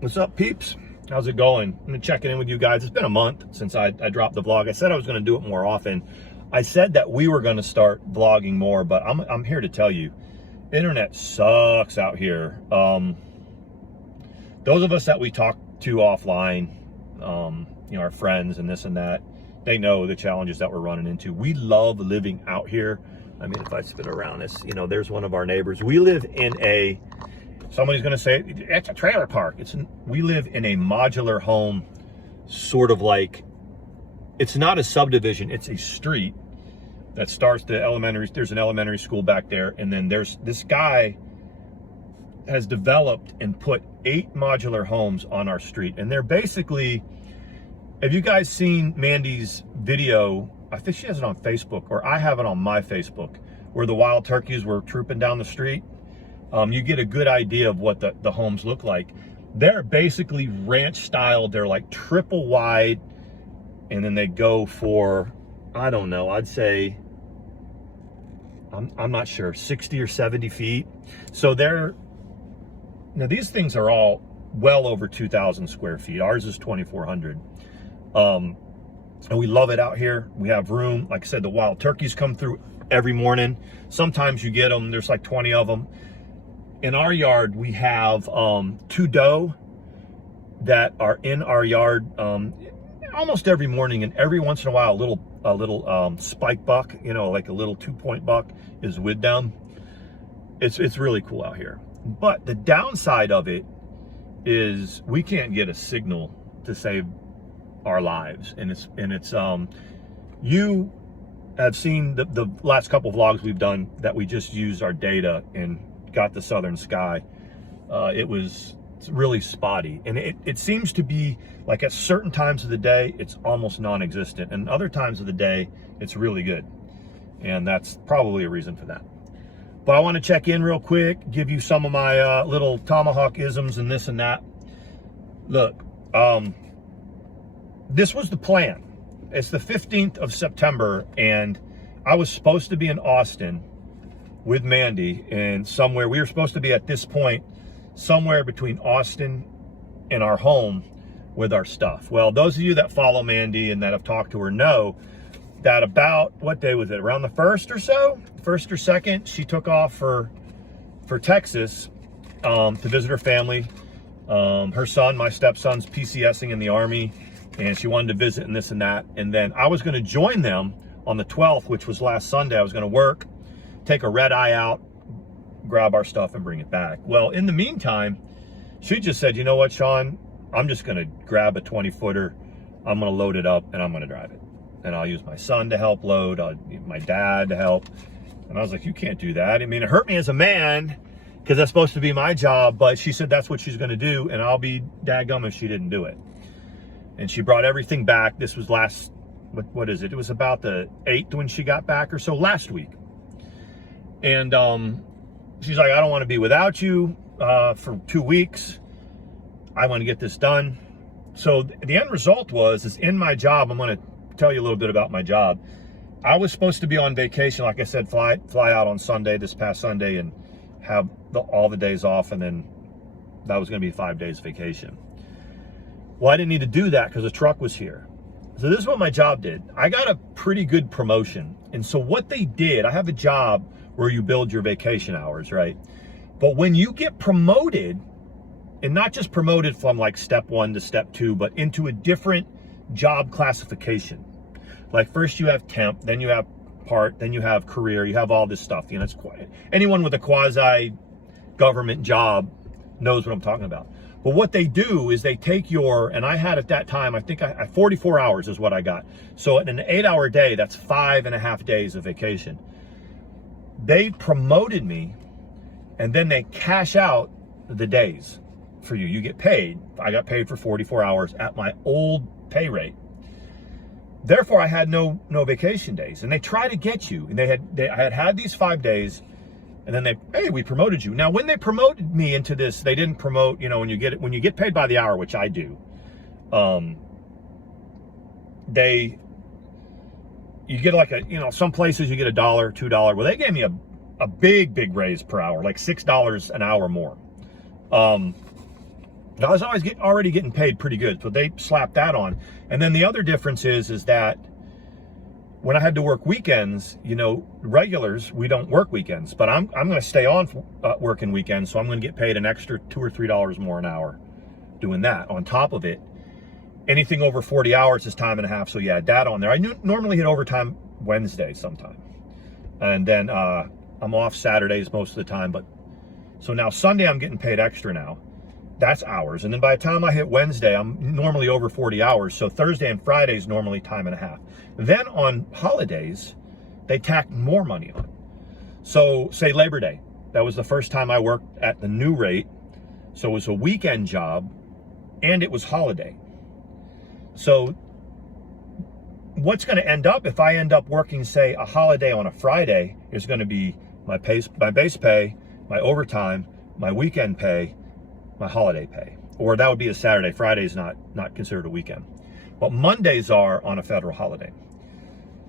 What's up, peeps? How's it going? I'm gonna check in with you guys. It's been a month since I dropped the vlog. I said I was gonna do it more often. I said that we were gonna start vlogging more, but I'm here to tell you, internet sucks out here. Those of us that we talk to offline, you know, our friends and this and that, they know the challenges that we're running into. We love living out here. I mean, if I spin around this, you know, there's one of our neighbors. We live in a, somebody's going to say it's a trailer park. We live in a modular home, sort of like, it's not a subdivision, it's a street that starts the elementary. There's an elementary school back there, and then there's this guy has developed and put 8 modular homes on our street, and they're basically, have you guys seen Mandy's video? I think she has it on Facebook, or I have it on my Facebook, where the wild turkeys were trooping down the street. You get a good idea of what the homes look like. They're basically ranch style. They're like triple wide, and then they go for, I don't know, I'd say, I'm not sure, 60 or 70 feet. So now these things are all well over 2,000 square feet. Ours is 2,400. And we love it out here. We have room. Like I said, the wild turkeys come through every morning. Sometimes you get them, there's like 20 of them. In our yard, we have 2 doe that are in our yard almost every morning, and every once in a while a little spike buck, you know, like a little 2-point buck is with them. It's really cool out here. But the downside of it is we can't get a signal to save our lives, and it's you have seen the last couple vlogs we've done that we just used our data and got the southern sky. It's really spotty, and it seems to be like at certain times of the day it's almost non-existent, and other times of the day it's really good, and that's probably a reason for that. But I want to check in real quick, give you some of my little Tomahawk isms and this and that. Look, this was the plan. It's the 15th of September, and I was supposed to be in Austin with Mandy, and somewhere we were supposed to be at this point somewhere between Austin and our home with our stuff. Well, those of you that follow Mandy and that have talked to her know that about, what day was it, around the 1st or so, 1st or 2nd, she took off for Texas to visit her family. Her son, my stepson's PCSing in the Army, and she wanted to visit and this and that. And then I was going to join them on the 12th, which was last Sunday. I was going to work, take a red eye out, grab our stuff, and bring it back. Well, in the meantime, she just said, you know what, Sean, I'm just going to grab a 20-footer. I'm going to load it up, and I'm going to drive it. And I'll use my son to help load, my dad to help. And I was like, you can't do that. I mean, it hurt me as a man, because that's supposed to be my job, but she said that's what she's going to do, and I'll be daggum if she didn't do it. And she brought everything back. This was last, what is it? It was about the 8th when she got back, or so, last week. And she's like, I don't want to be without you for 2 weeks. I want to get this done. So the end result is in my job, I'm going to tell you a little bit about my job. I was supposed to be on vacation, like I said, fly out on Sunday, this past Sunday, and have all the days off, and then that was going to be 5 days vacation. Well, I didn't need to do that because the truck was here. So this is what my job did. I got a pretty good promotion. And so what they did, I have a job where you build your vacation hours, right? But when you get promoted, and not just promoted from like step 1 to step 2, but into a different job classification. Like first you have temp, then you have part, then you have career, you have all this stuff. You know, it's quite, anyone with a quasi government job knows what I'm talking about. But what they do is they take your, and I had at that time, I think 44 hours is what I got. So in an 8-hour day, that's 5.5 days of vacation. They promoted me, and then they cash out the days for you. You get paid. I got paid for 44 hours at my old pay rate. Therefore, I had no vacation days, and they try to get you. And I had these 5 days, and then hey, we promoted you. Now, when they promoted me into this, they didn't promote, you know, when you get paid by the hour, which I do, you get like some places you get $1, $2. Well, they gave me a big raise per hour, like $6 an hour more. I was already getting paid pretty good, so they slapped that on. And then the other difference is that when I had to work weekends, you know, regulars, we don't work weekends, but I'm going to stay on working weekends, so I'm going to get paid an extra $2 or $3 more an hour doing that. On top of it, anything over 40 hours is time and a half, so you add that on there. I normally hit overtime Wednesday sometime, and then I'm off Saturdays most of the time. But so now Sunday I'm getting paid extra now. That's hours. And then by the time I hit Wednesday, I'm normally over 40 hours. So Thursday and Friday is normally time and a half. Then on holidays, they tack more money on. So say Labor Day, that was the first time I worked at the new rate. So it was a weekend job and it was holiday. So what's going to end up, if I end up working, say, a holiday on a Friday, is going to be my base pay, my overtime, my weekend pay, my holiday pay. Or that would be a Saturday. Friday is not considered a weekend. But Mondays are on a federal holiday.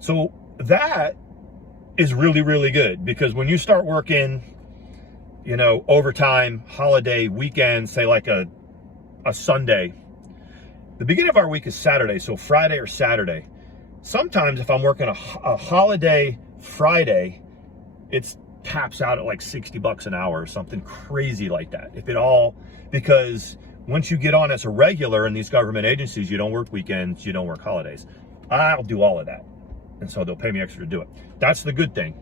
So that is really, really good, because when you start working, you know, overtime, holiday, weekend, say like a Sunday, the beginning of our week is Saturday, so Friday or Saturday. Sometimes if I'm working a holiday Friday, it's taps out at like $60 an hour or something crazy like that. Because once you get on as a regular in these government agencies, you don't work weekends, you don't work holidays. I'll do all of that. And so they'll pay me extra to do it. That's the good thing.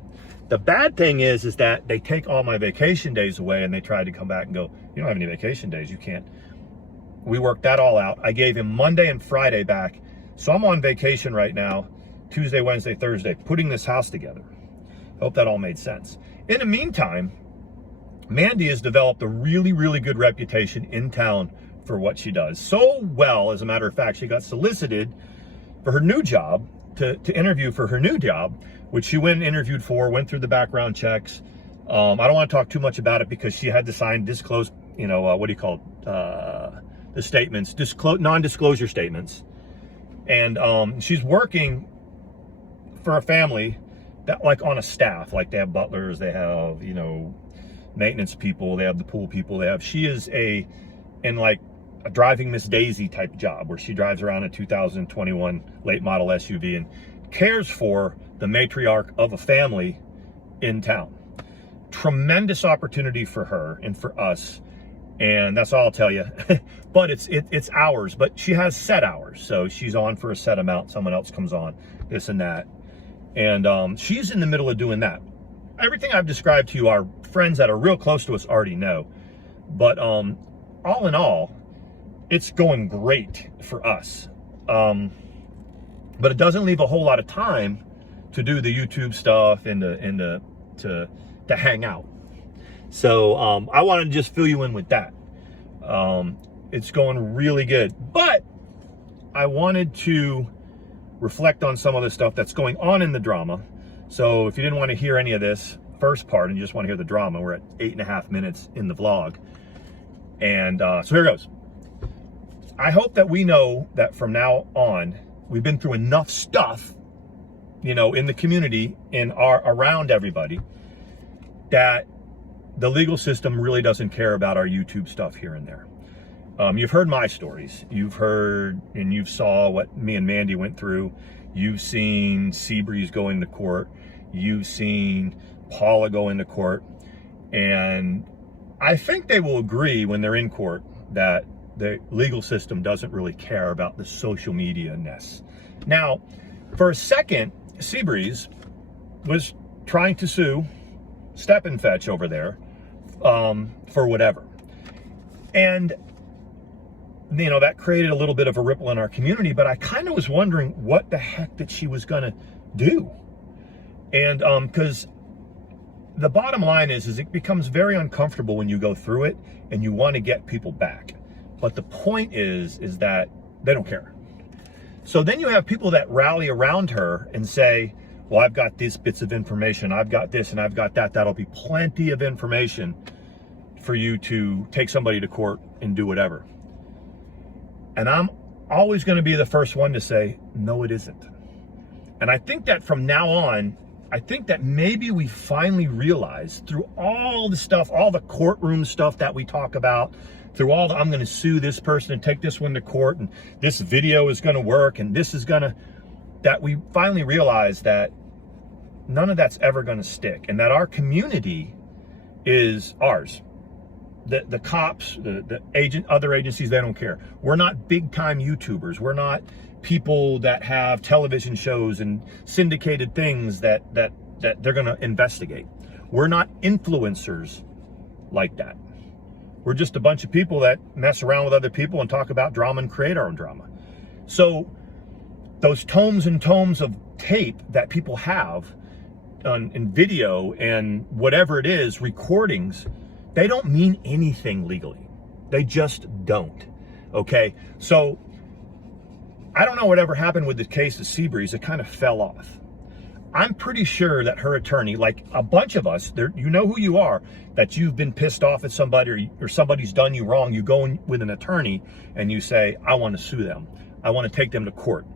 The bad thing is that they take all my vacation days away, and they try to come back and go, you don't have any vacation days, you can't. We worked that all out. I gave him Monday and Friday back. So I'm on vacation right now, Tuesday, Wednesday, Thursday, putting this house together. Hope that all made sense. In the meantime, Mandy has developed a really, really good reputation in town for what she does. So well, as a matter of fact, she got solicited for her new job, to interview for her new job, which she went and interviewed for, went through the background checks. I don't want to talk too much about it because she had to sign disclose, you know, what do you call it? The statements, non-disclosure statements. And she's working for a family that, like, on a staff, like they have butlers, they have, you know, maintenance people, they have the pool people, she is in like a driving Miss Daisy type job, where she drives around a 2021 late model SUV and cares for the matriarch of a family in town. Tremendous opportunity for her and for us, and that's all I'll tell you. But it's hours, but she has set hours, so she's on for a set amount, someone else comes on, this and that, and she's in the middle of doing that. Everything I've described to you, our friends that are real close to us already know, but all in all, it's going great for us. But it doesn't leave a whole lot of time to do the YouTube stuff and to hang out. So I wanted to just fill you in with that. It's going really good, but I wanted to reflect on some of the stuff that's going on in the drama. So if you didn't want to hear any of this first part and you just want to hear the drama, we're at 8.5 minutes in the vlog. And so here goes. I hope that we know that from now on, we've been through enough stuff, you know, in the community, around everybody, that the legal system really doesn't care about our YouTube stuff here and there. You've heard my stories. You've heard and you saw what me and Mandy went through. You've seen Seabreeze go into court. You've seen Paula go into court. And I think they will agree when they're in court that the legal system doesn't really care about the social media-ness. Now, for a second, Seabreeze was trying to sue Step and Fetch over there for whatever. And, you know, that created a little bit of a ripple in our community, but I kind of was wondering what the heck that she was going to do. And because the bottom line is it becomes very uncomfortable when you go through it and you want to get people back. But the point is that they don't care. So then you have people that rally around her and say, well, I've got these bits of information, I've got this and I've got that. That'll be plenty of information for you to take somebody to court and do whatever. And I'm always going to be the first one to say, no, it isn't. And I think that from now on, I think that maybe we finally realized through all the stuff, all the courtroom stuff that we talk about, through all the, I'm going to sue this person and take this one to court, and this video is going to work, and this is going to, that we finally realized that none of that's ever going to stick, and that our community is ours. The cops, the other agencies, they don't care. We're not big time YouTubers. We're not people that have television shows and syndicated things that they're going to investigate. We're not influencers like that. We're just a bunch of people that mess around with other people and talk about drama and create our own drama. So those tomes and tomes of tape that people have in video and whatever it is, recordings, they don't mean anything legally. They just don't. Okay? So I don't know whatever happened with the case of Seabreeze. It kind of fell off. I'm pretty sure that her attorney, like a bunch of us, you know who you are, that you've been pissed off at somebody or somebody's done you wrong. You go in with an attorney and you say, I want to sue them. I want to take them to court.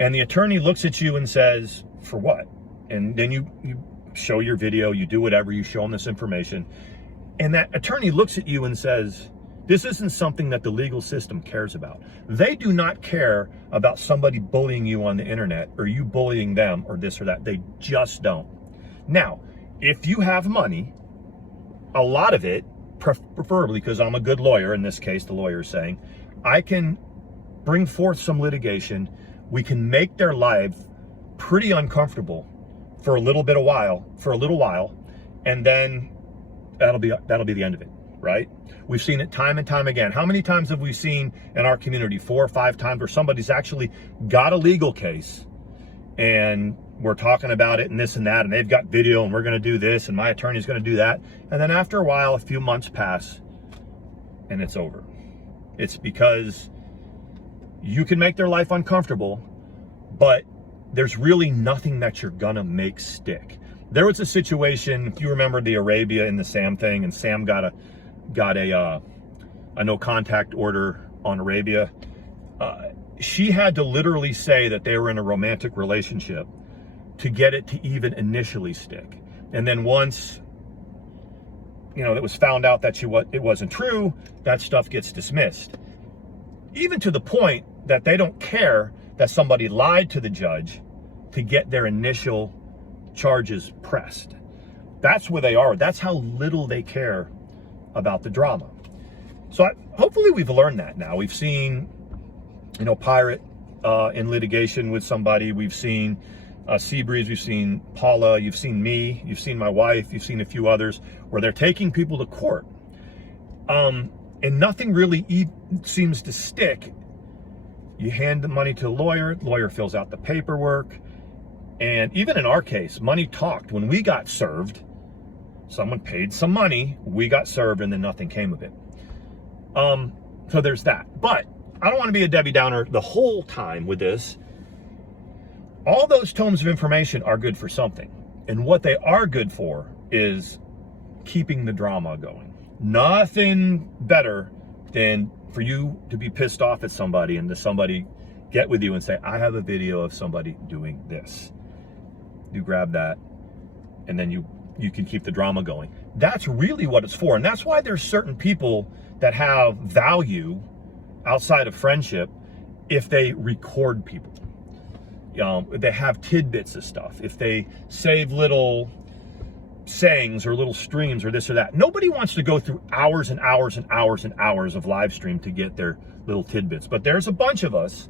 And the attorney looks at you and says, for what? And then you show your video, you do whatever, you show them this information. And that attorney looks at you and says, this isn't something that the legal system cares about. They do not care about somebody bullying you on the internet or you bullying them or this or that. They just don't. Now, if you have money, a lot of it, preferably because I'm a good lawyer, in this case, the lawyer is saying, I can bring forth some litigation. We can make their life pretty uncomfortable for a little while, and then that'll be the end of it. Right? We've seen it time and time again. How many times have we seen in our community, 4 or 5 times, where somebody's actually got a legal case and we're talking about it and this and that, and they've got video and we're going to do this and my attorney's going to do that. And then after a while, a few months pass and it's over. It's because you can make their life uncomfortable, but there's really nothing that you're going to make stick. There was a situation, if you remember the Arabia and the Sam thing, and Sam got a no contact order on Arabia. She had to literally say that they were in a romantic relationship to get it to even initially stick. And then once, it was found out that it wasn't true, that stuff gets dismissed. Even to the point that they don't care that somebody lied to the judge to get their initial charges pressed. That's where they are. That's how little they care about the drama. So hopefully we've learned that now. We've seen, Pirate in litigation with somebody. We've seen Seabreeze. We've seen Paula. You've seen me. You've seen my wife. You've seen a few others where they're taking people to court. And nothing really seems to stick. You hand the money to a lawyer fills out the paperwork. And even in our case, money talked. When we got served, someone paid some money, we got served, and then nothing came of it. So there's that. But I don't want to be a Debbie Downer the whole time with this. All those tomes of information are good for something. And what they are good for is keeping the drama going. Nothing better than for you to be pissed off at somebody and to somebody get with you and say, I have a video of somebody doing this. You grab that, and then you can keep the drama going. That's really what it's for. And that's why there's certain people that have value outside of friendship if they record people. They have tidbits of stuff. If they save little sayings or little streams or this or that. Nobody wants to go through hours and hours and hours and hours of live stream to get their little tidbits. But there's a bunch of us.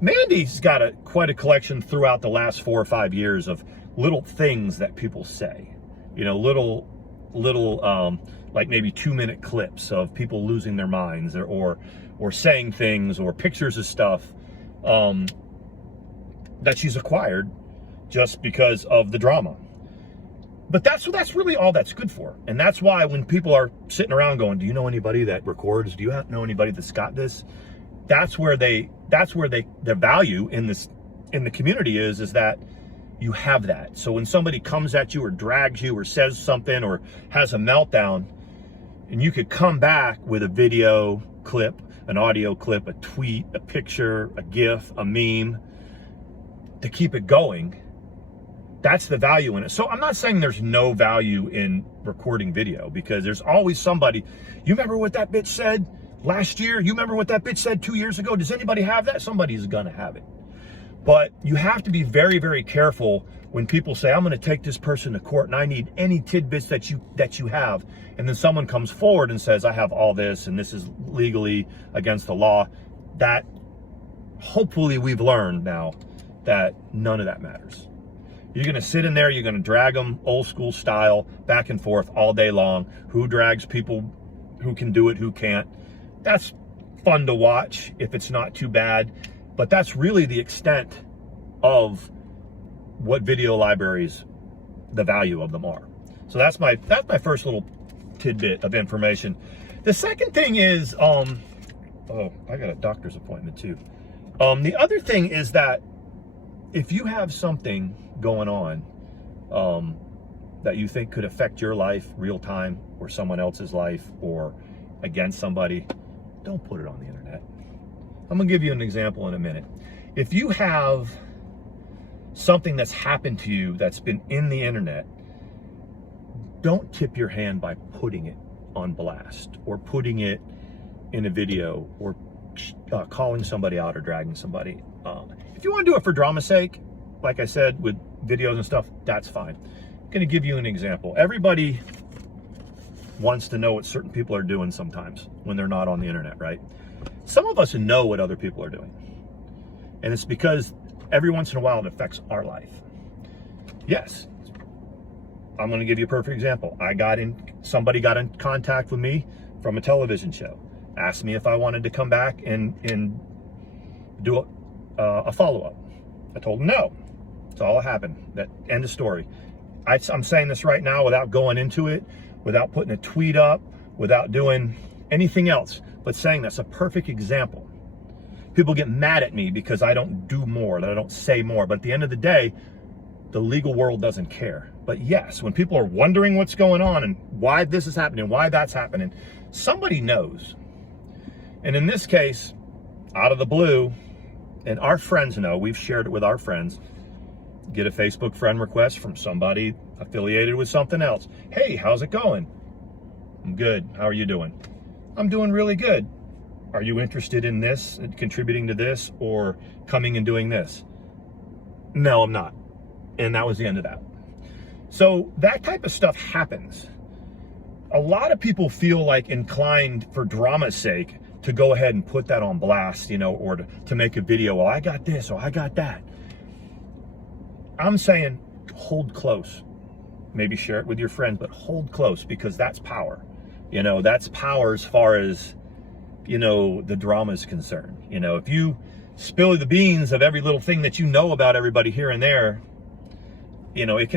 Mandy's got quite a collection throughout the last 4 or 5 years of little things that people say. Little like maybe 2-minute clips of people losing their minds or saying things or pictures of stuff that she's acquired just because of the drama. But that's really all that's good for. And that's why when people are sitting around going, do you know anybody that records? Do you know anybody that's got this? That's where the value in the community is that you have that. So when somebody comes at you or drags you or says something or has a meltdown, and you could come back with a video clip, an audio clip, a tweet, a picture, a GIF, a meme to keep it going, That's the value in it. So I'm not saying there's no value in recording video, because there's always somebody, you remember what that bitch said last year? You remember what that bitch said 2 years ago? Does anybody have that? Somebody's gonna have it. But you have to be very, very careful when people say, I'm gonna take this person to court and I need any tidbits that you have. And then someone comes forward and says, I have all this and this is legally against the law. That, hopefully we've learned now that none of that matters. You're gonna sit in there, you're gonna drag them old school style, back and forth all day long. Who drags people, who can do it, who can't. That's fun to watch if it's not too bad, but that's really the extent of what video libraries, the value of them are. So that's my first little tidbit of information. The second thing is, oh, I got a doctor's appointment too. The other thing is that if you have something going on that you think could affect your life real time, or someone else's life, or against somebody, don't put it on the internet. I'm gonna give you an example in a minute. If you have something that's happened to you that's been in the internet, don't tip your hand by putting it on blast, or putting it in a video, or calling somebody out, or dragging somebody. If you want to do it for drama's sake, like I said, with videos and stuff, that's fine. I'm going to give you an example. Everybody wants to know what certain people are doing sometimes when they're not on the internet, right? Some of us know what other people are doing. And it's because every once in a while it affects our life. Yes. I'm going to give you a perfect example. Somebody got in contact with me from a television show, asked me if I wanted to come back and do a follow-up. I told them no. That's all that happened. That end of story. I'm saying this right now without going into it, without putting a tweet up, without doing anything else, but saying that's a perfect example. People get mad at me because I don't do more, that I don't say more, but at the end of the day, the legal world doesn't care. But yes, when people are wondering what's going on and why this is happening, why that's happening, somebody knows. And in this case, out of the blue, and our friends know, we've shared it with our friends, get a Facebook friend request from somebody affiliated with something else. Hey, how's it going? I'm good. How are you doing? I'm doing really good. Are you interested in this, contributing to this, or coming and doing this? No, I'm not. And that was the end of that. So that type of stuff happens. A lot of people feel like inclined, for drama's sake, to go ahead and put that on blast, or to make a video. Well, I got this, or I got that. I'm saying hold close. Maybe share it with your friends, but hold close, because that's power. That's power as far as, the drama is concerned. If you spill the beans of every little thing that you know about everybody here and there, it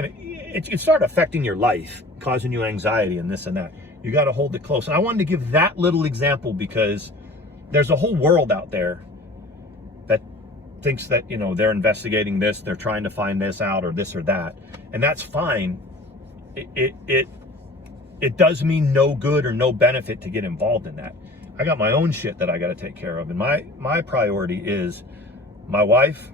can start affecting your life, causing you anxiety and this and that. You got to hold it close. And I wanted to give that little example because there's a whole world out there that thinks that, they're investigating this, they're trying to find this out, or this or that. And that's fine. It does me no good or no benefit to get involved in that. I got my own shit that I got to take care of. And my priority is my wife.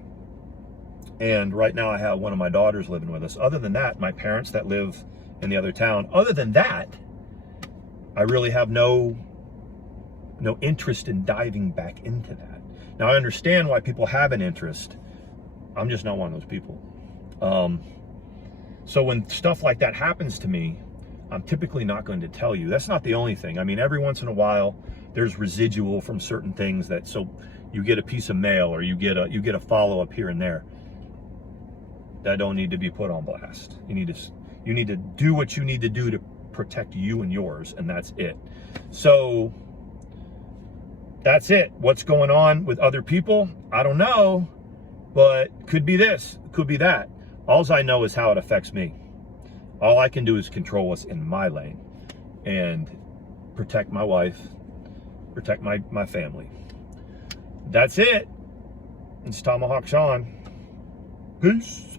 And right now I have one of my daughters living with us. Other than that, my parents that live in the other town. Other than that, I really have no interest in diving back into that. Now, I understand why people have an interest. I'm just not one of those people. So when stuff like that happens to me, I'm typically not going to tell you. That's not the only thing. I mean, every once in a while, there's residual from certain things so you get a piece of mail, or you get a follow-up here and there. That don't need to be put on blast. You need to do what you need to do to protect you and yours, and that's it. So that's it. What's going on with other people? I don't know, but could be this, could be that. All I know is how it affects me. All I can do is control what's in my lane and protect my wife, protect my family. That's it. It's Tomahawk Sean. Peace.